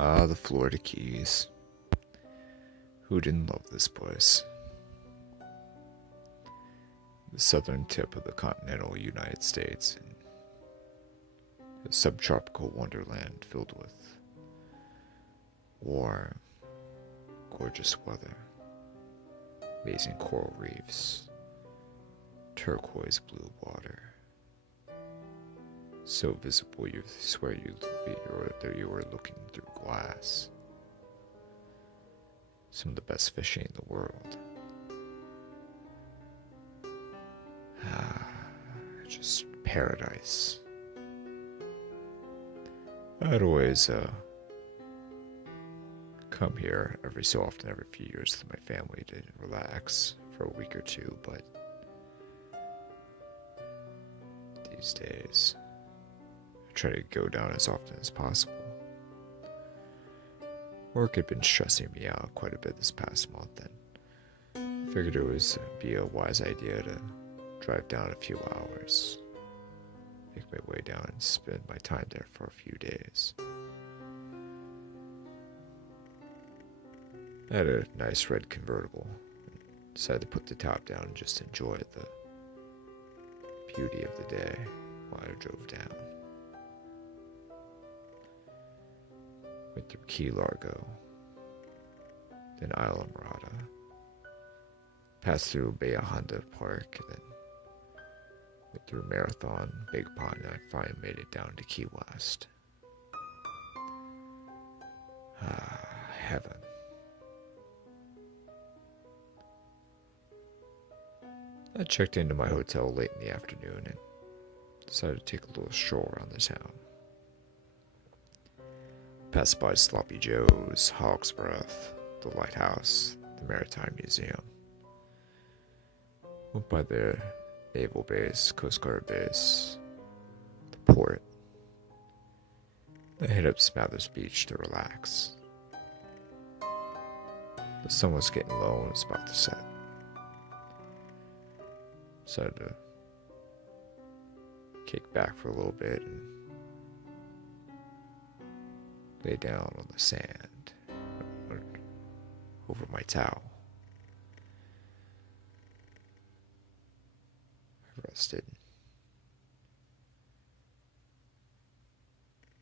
Ah, the Florida Keys. Who didn't love this place? The southern tip of the continental United States, and a subtropical wonderland filled with warm, gorgeous weather, amazing coral reefs, turquoise blue water, so visible you swear you were looking through glass. Some of the best fishing in the world. Just paradise. I'd always come here every so often, every few years, with my family to relax for a week or two, but these days I try to go down as often as possible. Work had been stressing me out quite a bit this past month, and I figured it was be a wise idea to drive down a few hours, make my way down and spend my time there for a few days. I had a nice red convertible and decided to put the top down and just enjoy the beauty of the day while I drove down. Went through Key Largo, then Isla Mirada, passed through Bay Honda Park, and then went through Marathon, Big Pond, and I finally made it down to Key West. Heaven. I checked into my hotel late in the afternoon and decided to take a little stroll around the town. Passed by Sloppy Joe's, Hog's Breath, the Lighthouse, the Maritime Museum. Went by the Naval Base, Coast Guard Base, the port. I hit up Smathers Beach to relax. The sun was getting low and was about to set. Decided to kick back for a little bit and lay down on the sand over my towel. I rested.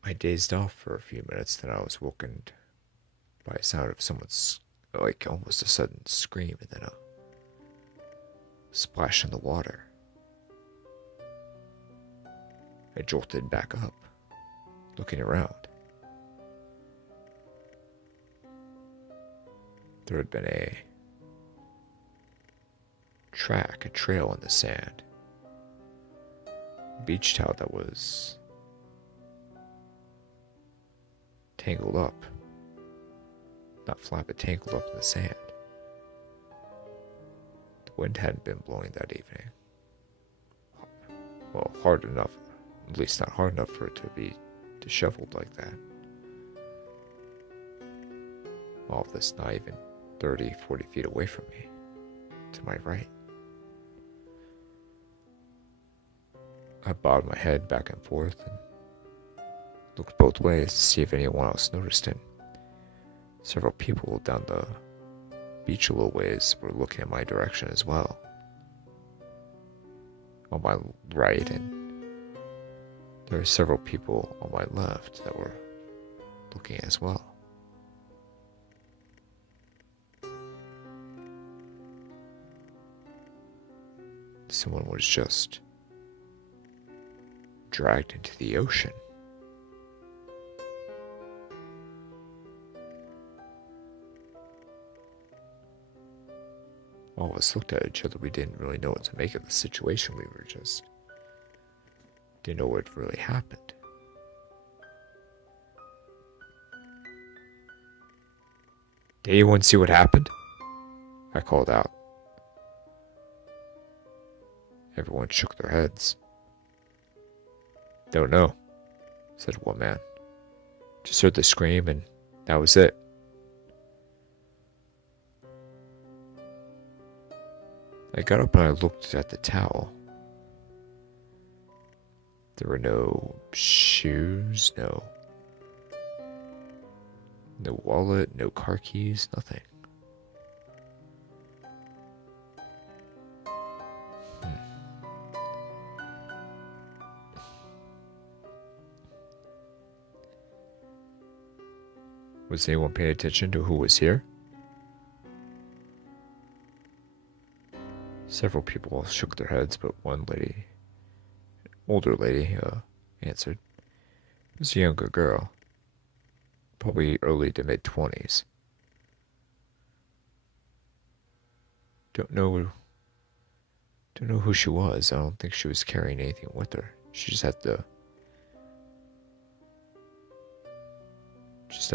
I dazed off for a few minutes, then I was woken by a sound of someone's, like almost a sudden scream and then a splash in the water. I jolted back up, looking around. There had been a trail in the sand. A beach towel that was tangled up. Not flat, but tangled up in the sand. The wind hadn't been blowing that evening. Well, hard enough, at least not hard enough for it to be disheveled like that. All of this not even 30, 40 feet away from me, to my right. I bowed my head back and forth and looked both ways to see if anyone else noticed him. Several people down the beach a little ways were looking in my direction as well. On my right, and there were several people on my left that were looking as well. Someone was just dragged into the ocean. All of us looked at each other. We didn't really know what to make of the situation. We were just didn't know what really happened. Did anyone see what happened? I called out. Everyone shook their heads. Don't know, said one man. Just heard the scream and that was it. I got up and I looked at the towel. There were no shoes, no No wallet, no car keys, nothing. Was anyone paying attention to who was here? Several people shook their heads, but one lady, older lady, answered. It was a younger girl, probably early to mid-20s. Don't know who she was. I don't think she was carrying anything with her. She just had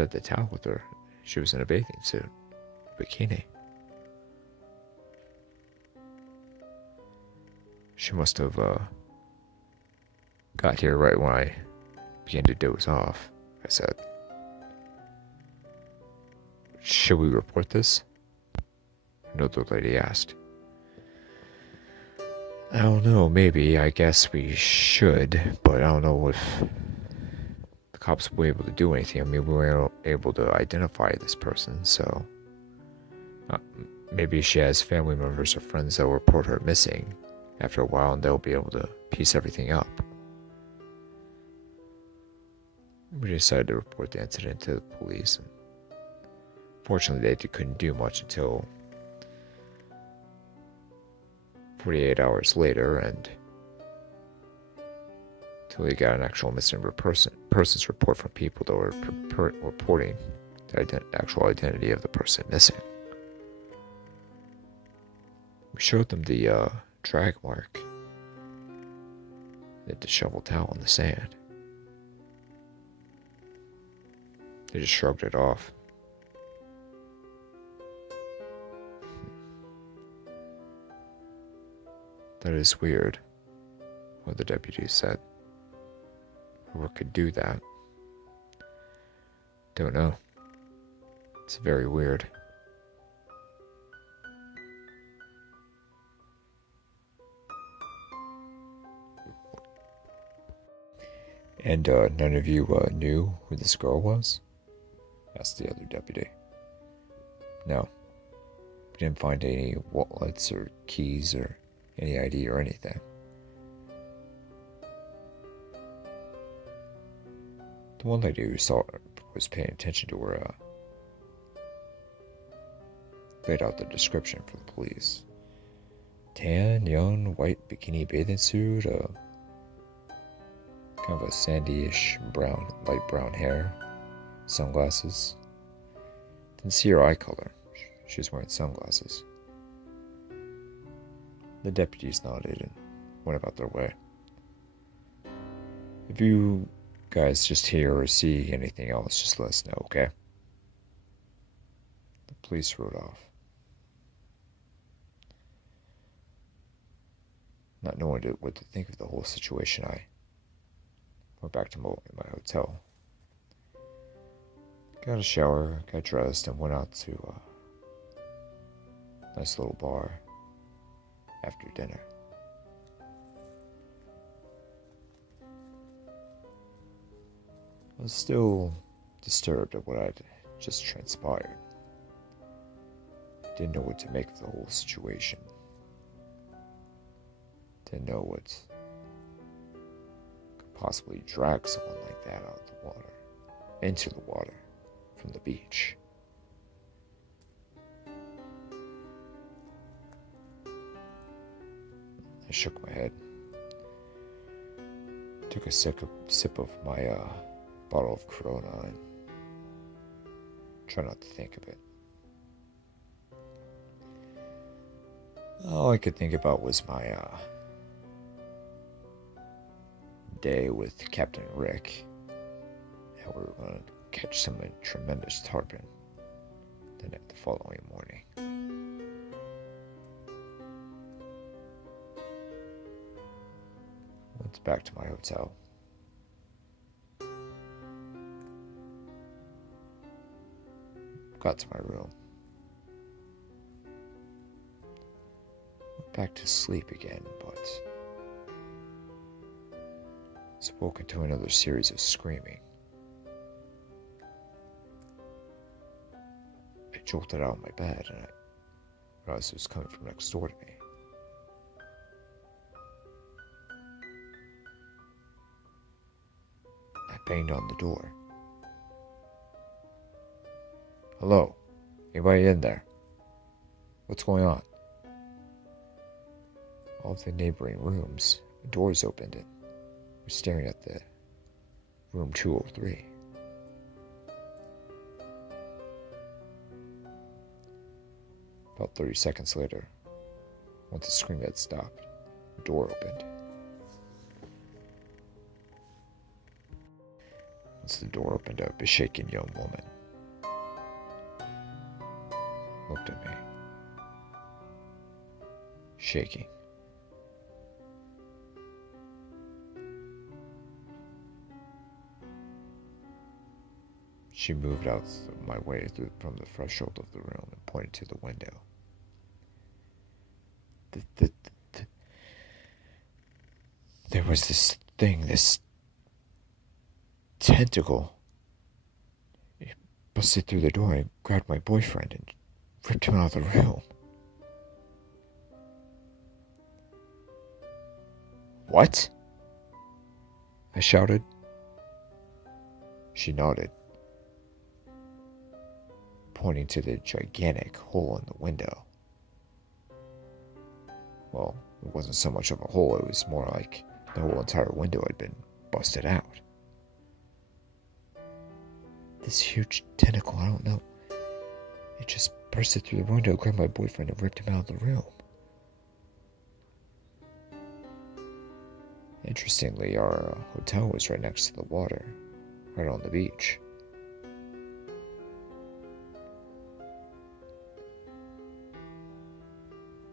the towel with her. She was in a bathing suit, bikini. She must have got here right when I began to doze off, I said. Should we report this? Another lady asked. I don't know, maybe. I guess we should, but I don't know if the cops will be able to do anything. I mean, we weren't able to identify this person, so maybe she has family members or friends that will report her missing after a while, and they'll be able to piece everything up. We decided to report the incident to the police, and fortunately they couldn't do much until 48 hours later, and until they got an actual missing person's report from people that were reporting the actual identity of the person missing. We showed them the drag mark, the disheveled towel in the sand. They just shrugged it off. That is weird, one of the deputies said. Whoever could do that. Don't know. It's very weird. And none of you knew who this girl was? Asked the other deputy. No. We didn't find any wallets or keys or any ID or anything. The one lady who saw her was paying attention to her laid out the description for the police. Tan, young, white bikini bathing suit, kind of a sandy-ish brown, light brown hair, sunglasses. Didn't see her eye color. She was wearing sunglasses. The deputies nodded and went about their way. If you guys just hear or see anything else, just let us know, okay? The police rode off. Not knowing what to think of the whole situation, I went back to my hotel. Got a shower, got dressed, and went out to a nice little bar after dinner. I was still disturbed at what had just transpired. Didn't know what to make of the whole situation. Didn't know what could possibly drag someone like that out of the water, into the water from the beach. I shook my head, took a sip of my bottle of Corona, and tried not to think of it. All I could think about was my day with Captain Rick, how we were going to catch some tremendous tarpon the following morning. Went back to my hotel. Got to my room. Went back to sleep again, but was woken to another series of screaming. jolted out of my bed and I realized it was coming from next door to me. I banged on the door. Hello? Anybody in there? What's going on? All of the neighboring rooms, the doors opened and we're staring at the room 203. About 30 seconds later, once the scream had stopped, the door opened. Once the door opened up, a shaken young woman looked at me, shaking. She moved out my way from the threshold of the room and pointed to the window. There was this thing, this tentacle. It busted through the door and grabbed my boyfriend and ripped him out of the room. What? I shouted. She nodded, pointing to the gigantic hole in the window. Well, it wasn't so much of a hole, it was more like the whole entire window had been busted out. This huge tentacle, I don't know, it just bursted through the window, grabbed my boyfriend, and ripped him out of the room. Interestingly, our hotel was right next to the water, right on the beach.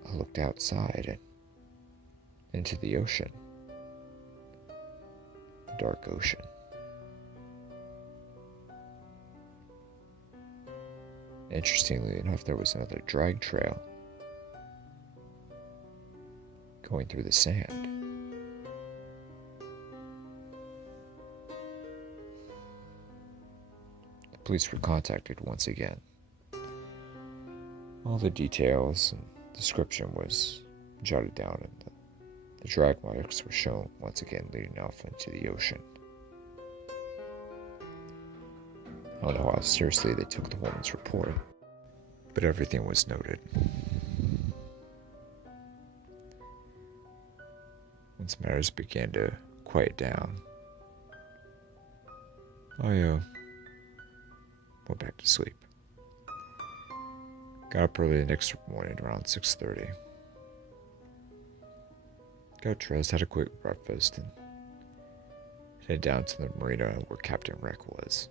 I looked outside and into the ocean, the dark ocean. Interestingly enough, there was another drag trail going through the sand. The police were contacted once again. All the details and description was jotted down, and the drag marks were shown once again leading off into the ocean. I don't know how seriously they took the woman's report, but everything was noted. Once matters began to quiet down, I went back to sleep. Got up early the next morning around 6:30. Got dressed, had a quick breakfast, and headed down to the marina where Captain Rick was.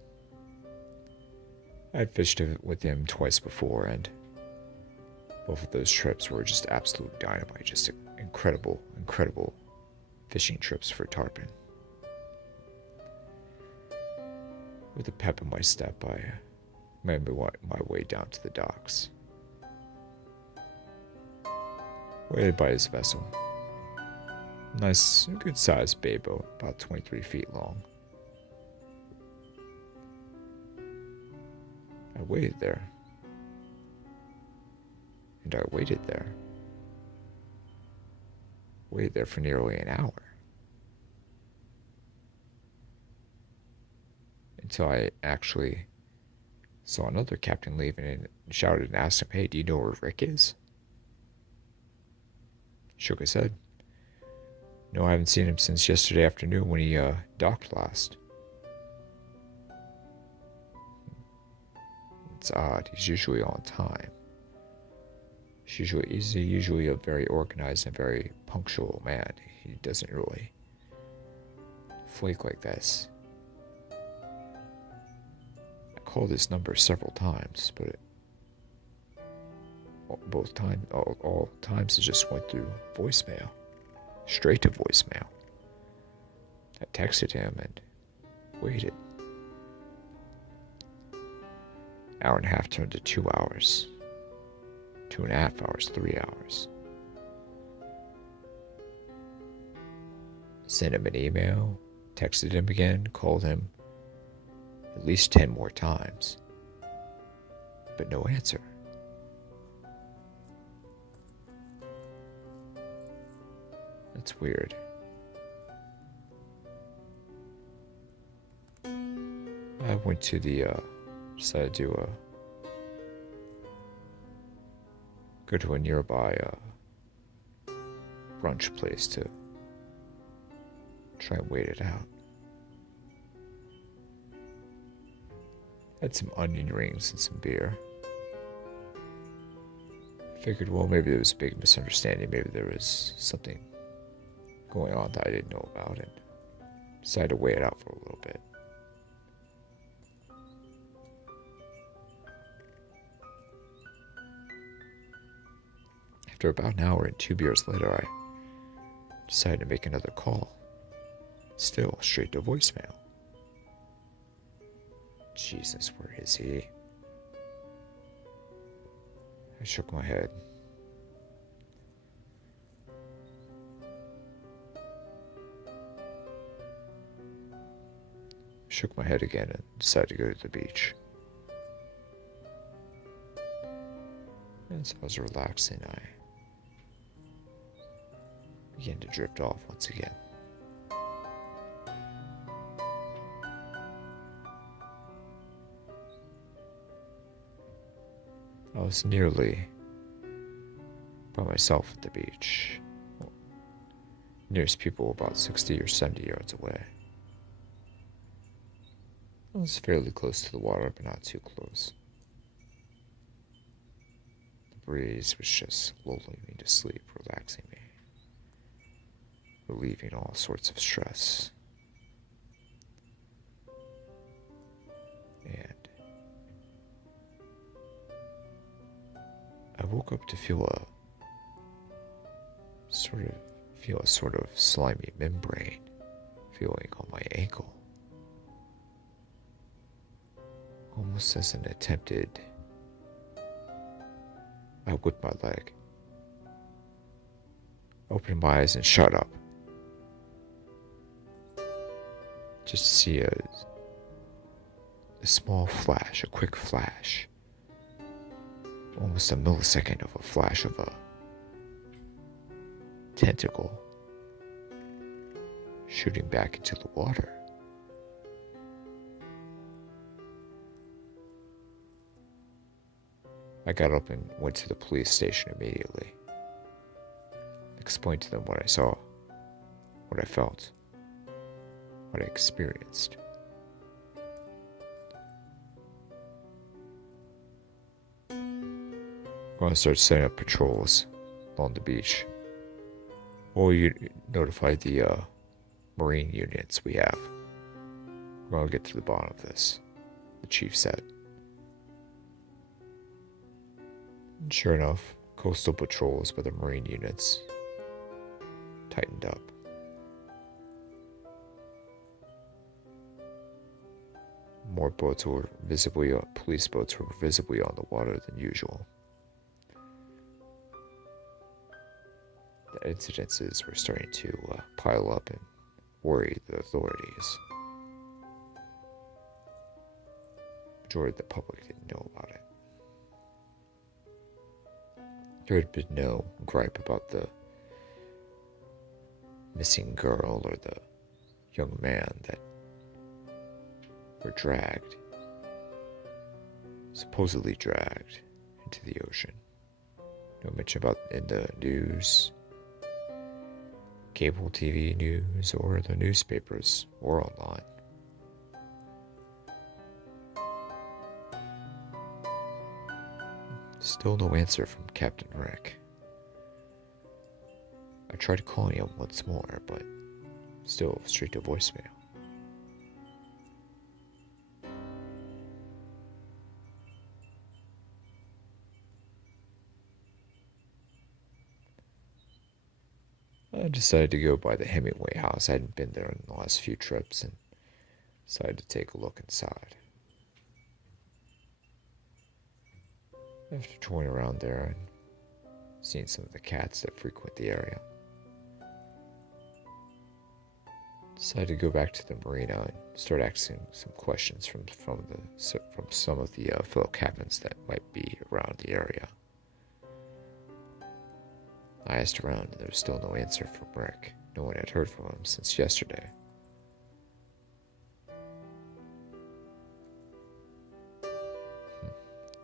I had fished with him twice before, and both of those trips were just absolute dynamite, just incredible fishing trips for tarpon. With a pep in my step, I made my way down to the docks. Waited by his vessel. Nice, good-sized bay boat, about 23 feet long. I waited there. And I waited there. Waited there for nearly an hour. Until I actually saw another captain leaving and shouted and asked him, "Hey, do you know where Rick is?" Shook his head. "No, I haven't seen him since yesterday afternoon when he docked last." It's odd. He's usually on time. He's usually a very organized and very punctual man. He doesn't really flake like this. I called his number several times, but all times it just went through voicemail, straight to voicemail. I texted him and waited. Hour and a half turned to 2 hours. 2.5 hours, 3 hours. Sent him an email, texted him again, called him at least 10 more times. but no answer. That's weird. I went to the, decided to, go to a nearby, brunch place to try and wait it out. Had some onion rings and some beer. Figured, well, maybe there was a big misunderstanding. Maybe there was something going on that I didn't know about, and decided to wait it out for a little bit. After about an hour and 2 beers later, I decided to make another call. Still straight to voicemail. Jesus, where is he? I shook my head. Shook my head again and decided to go to the beach. And as I was relaxing, I began to drift off once again. I was nearly by myself at the beach. Well, nearest people were about 60 or 70 yards away. I was fairly close to the water, but not too close. The breeze was just lulling me to sleep, relaxing me, relieving all sorts of stress. And I woke up to feel a sort of slimy membrane feeling on my ankle. Almost as an attempted, I whipped my leg, opened my eyes and shut up. Just to see a small flash, a quick flash. Almost a millisecond of a flash of a tentacle shooting back into the water. I got up and went to the police station immediately. Explained to them what I saw, what I felt, what I experienced. We're going to start setting up patrols along the beach. Or you notify the Marine units we have. We're going to get to the bottom of this, the chief said. And sure enough, coastal patrols by the Marine units tightened up. More boats were visibly, police boats were visibly on the water than usual. The incidences were starting to pile up and worry the authorities. The majority of the public didn't know about it. There had been no gripe about the missing girl or the young man that were supposedly dragged into the ocean. No mention about in the news, cable TV news, or the newspapers, or online. Still no answer from Captain Rick. I tried calling him once more, but still straight to voicemail. I decided to go by the Hemingway house. I hadn't been there in the last few trips and decided to take a look inside. After touring around there and seeing some of the cats that frequent the area, decided to go back to the marina and start asking some questions from some of the fellow captains that might be around the area. I asked around, and there was still no answer from Rick. No one had heard from him since yesterday.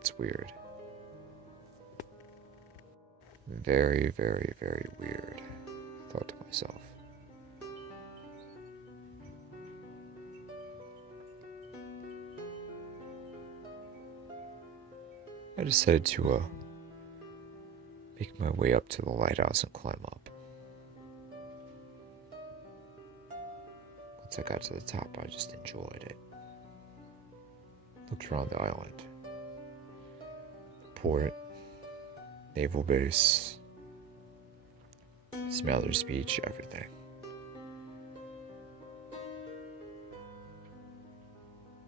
It's weird. Very, very, very weird, I thought to myself. I decided to make my way up to the lighthouse and climb up. Once I got to the top, I just enjoyed it. Looked around the island. Port, naval base, Smeller's Beach, everything.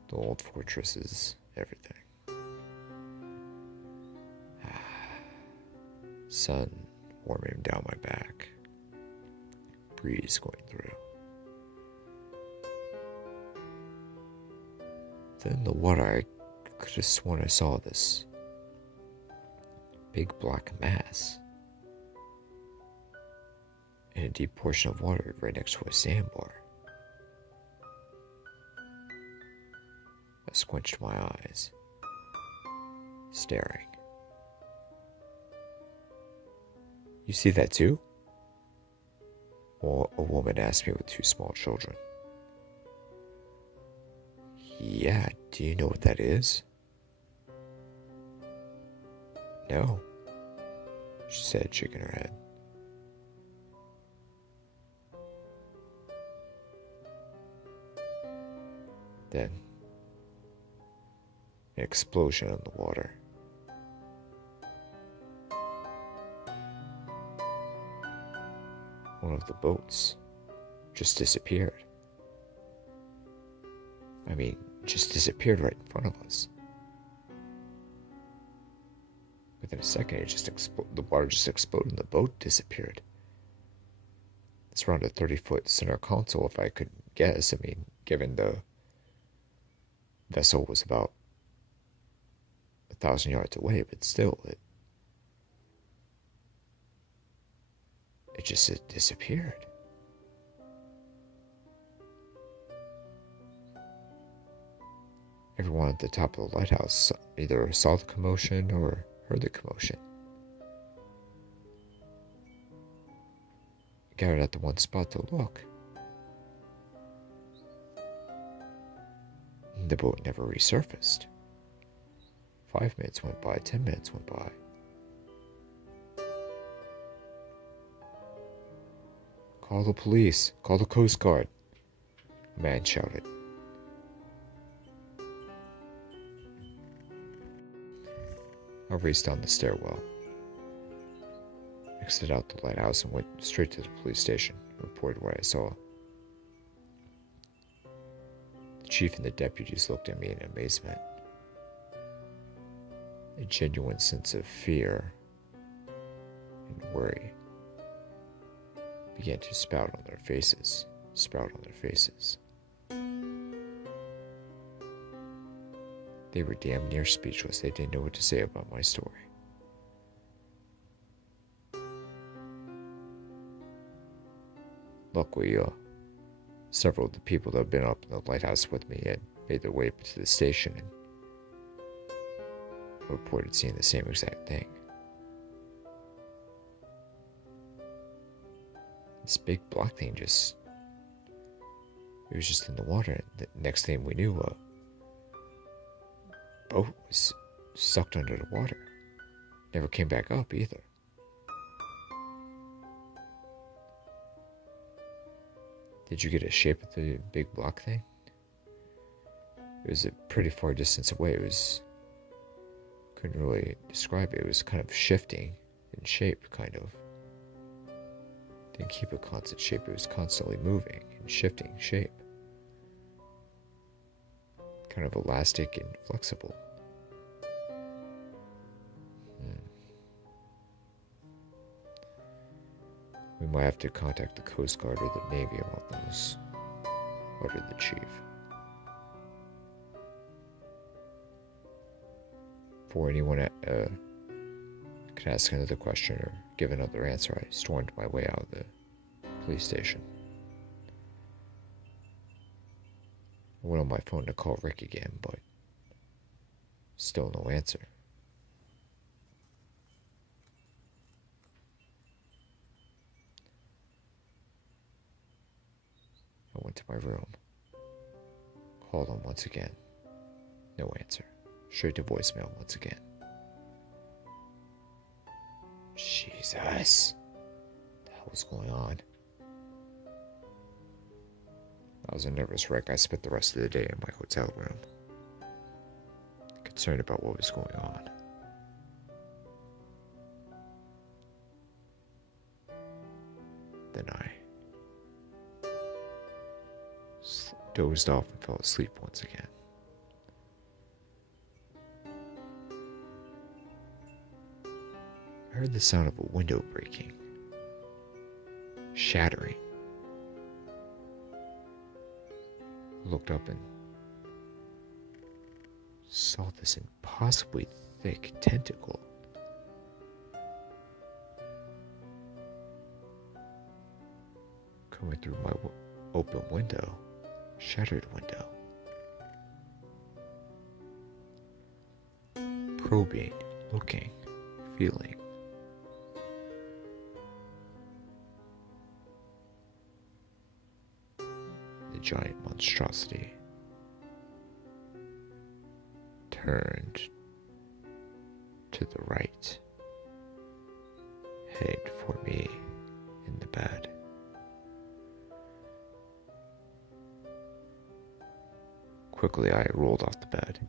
The old fortresses, everything. Sun warming down my back. Breeze going through. Then in the water, I could have sworn I saw this big black mass in a deep portion of water right next to a sandbar. I squinched my eyes, staring. You see that too? Well, a woman asked me with two small children. Yeah, do you know what that is? No, she said, shaking her head. Then, an explosion in the water. One of the boats just disappeared. I mean, just disappeared right in front of us. Within a second, the water just exploded and the boat disappeared. It's around a 30-foot center console, if I could guess. I mean, given the vessel was about 1,000 yards away, but still, it just disappeared. Everyone at the top of the lighthouse either saw the commotion or heard the commotion. Gathered at the one spot to look. The boat never resurfaced. 5 minutes went by, 10 minutes went by. Call the police, call the Coast Guard, a man shouted. I raced down the stairwell, exited out the lighthouse, and went straight to the police station, reported what I saw. The chief and the deputies looked at me in amazement. A genuine sense of fear and worry began to sprout on their faces. They were damn near speechless. They didn't know what to say about my story. Luckily, several of the people that had been up in the lighthouse with me had made their way up to the station and reported seeing the same exact thing. This big black thing it was just in the water. And the next thing we knew, boat was sucked under the water. Never came back up either. Did you get a shape of the big black thing? It was a pretty far distance away. Couldn't really describe it. It was kind of shifting in shape, kind of. Didn't keep a constant shape. It was constantly moving and shifting shape. Kind of elastic and flexible. We might have to contact the Coast Guard or the Navy about those. muttered the chief. Before anyone could ask another question or give another answer, I stormed my way out of the police station. I went on my phone to call Rick again, but still no answer. I went to my room, called him once again. No answer. Straight to voicemail once again. Jesus. What the hell was going on? I was a nervous wreck. I spent the rest of the day in my hotel room, concerned about what was going on. Then I dozed off and fell asleep once again. I heard the sound of a window breaking, shattering. I looked up and saw this impossibly thick tentacle. Coming through my open window, shattered window. Probing, looking, feeling. The giant monstrosity turned to the right, heading for me in the bed. Quickly, I rolled off the bed,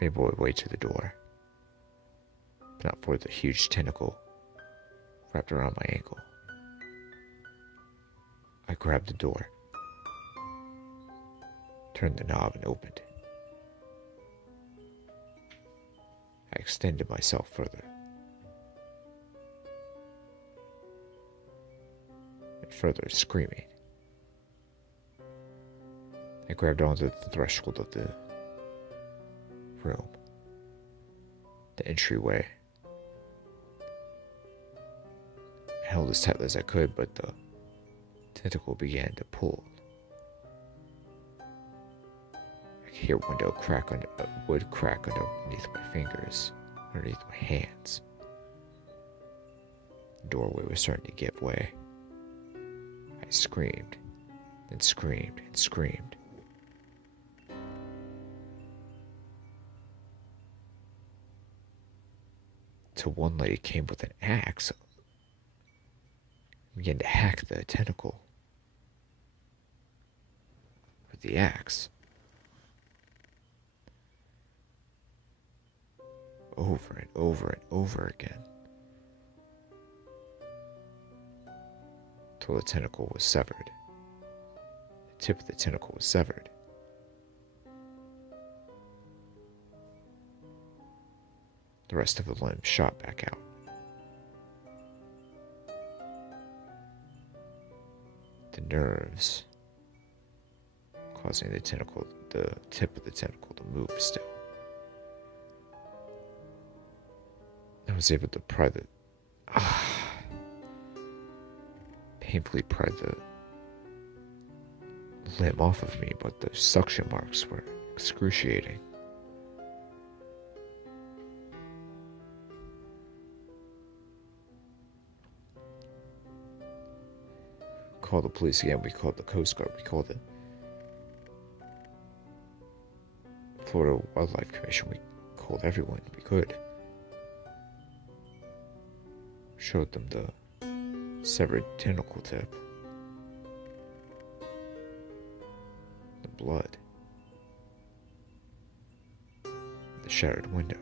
made my way to the door, but not for the huge tentacle wrapped around my ankle. I grabbed the door, turned the knob, and opened it. I extended myself further, and further, screaming. I grabbed onto the threshold of the room, the entryway. I held as tightly as I could, but the tentacle began to pull. I could hear wood crack underneath my fingers, underneath my hands. The doorway was starting to give way. I screamed, and screamed, and screamed. Till one lady came with an axe and began to hack the tentacle with the axe. Over and over and over again. Till the tentacle was severed. The tip of the tentacle was severed. The rest of the limb shot back out. The nerves causing the tip of the tentacle to move still. I was able to painfully pry the limb off of me, but the suction marks were excruciating. Called the police again, we called the Coast Guard, we called the Florida Wildlife Commission, we called everyone we could. Showed them the severed tentacle tip, the blood, the shattered window,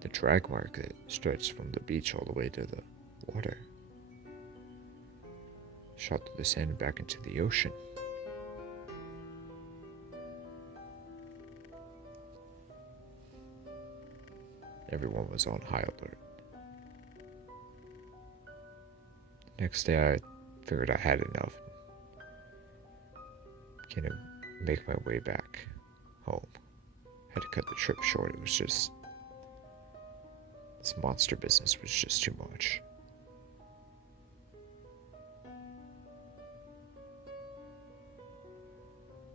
the drag mark that stretched from the beach all the way to the water. Shot through the sand and back into the ocean. Everyone was on high alert. Next day I figured I had enough. Gonna make my way back home. Had to cut the trip short. It was just... This monster business was just too much.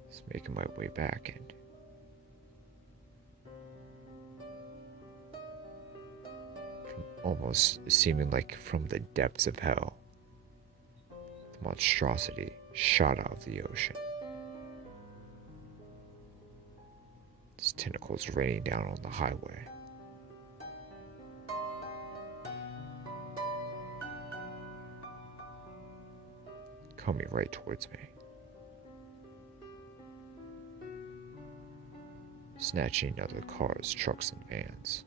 Just making my way back, and from almost seeming like from the depths of hell, the monstrosity shot out of the ocean. Its tentacles raining down on the highway. Coming right towards me. Snatching other cars, trucks, and vans.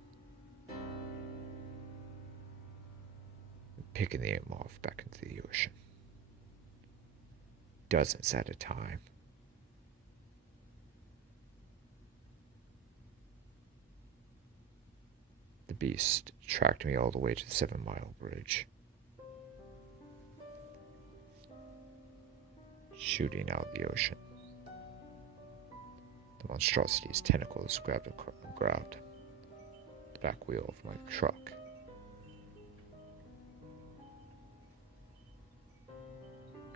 Picking them off back into the ocean. Dozens at a time. The beast tracked me all the way to the 7 Mile Bridge. Shooting out of the ocean. The monstrosity's tentacles grabbed the back wheel of my truck.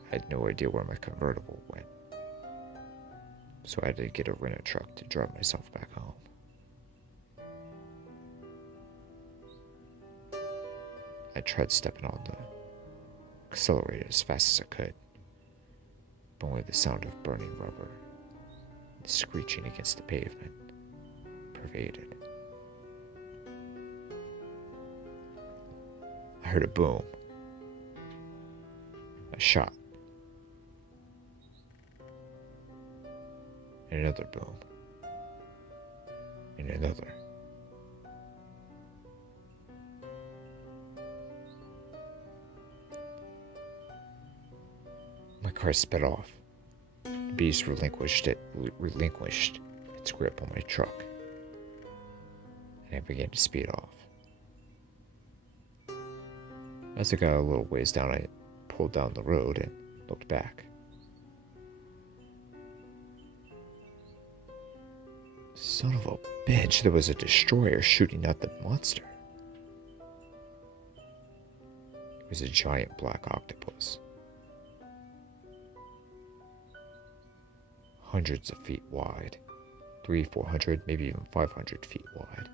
I had no idea where my convertible went, so I had to get a rented truck to drive myself back home. I tried stepping on the accelerator as fast as I could, but only the sound of burning rubber and screeching against the pavement pervaded. I heard a boom, a shot, and another boom, and another. My car sped off. The beast relinquished its grip on my truck, and I began to speed off. As I got a little ways down, I pulled down the road and looked back. Son of a bitch, there was a destroyer shooting at the monster. It was a giant black octopus. Hundreds of feet wide. 300-400, maybe even 500 feet wide.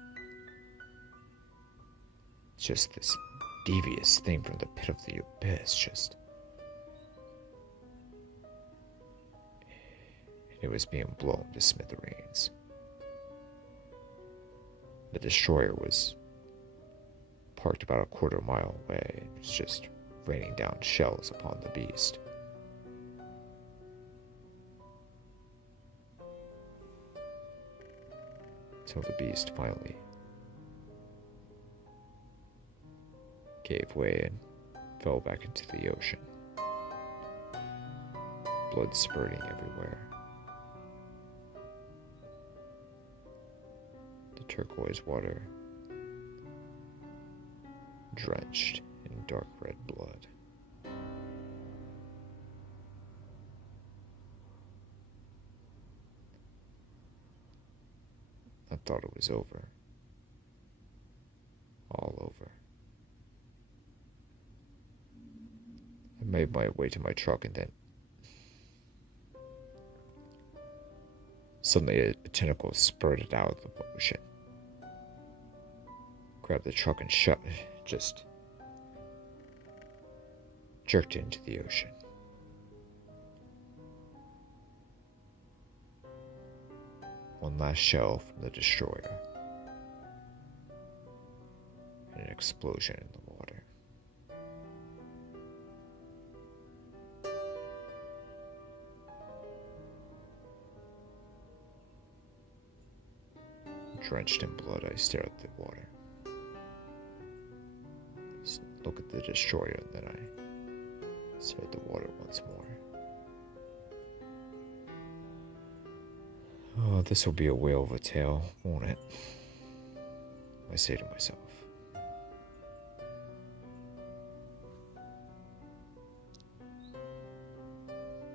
Just this devious thing from the pit of the abyss, it was being blown to smithereens. The destroyer was parked about a quarter-mile away. It was just raining down shells upon the beast. Until the beast finally gave way and fell back into the ocean. Blood spurting everywhere. The turquoise water drenched in dark red blood. I thought it was over. All over. I made my way to my truck, and then suddenly a tentacle spurted out of the ocean. Grabbed the truck and just jerked it into the ocean. One last shell from the destroyer, and an explosion in the water. Drenched in blood, I stared at the water. Look at the destroyer, and then I stared at the water once more. Oh, this will be a whale of a tale, won't it? I say to myself.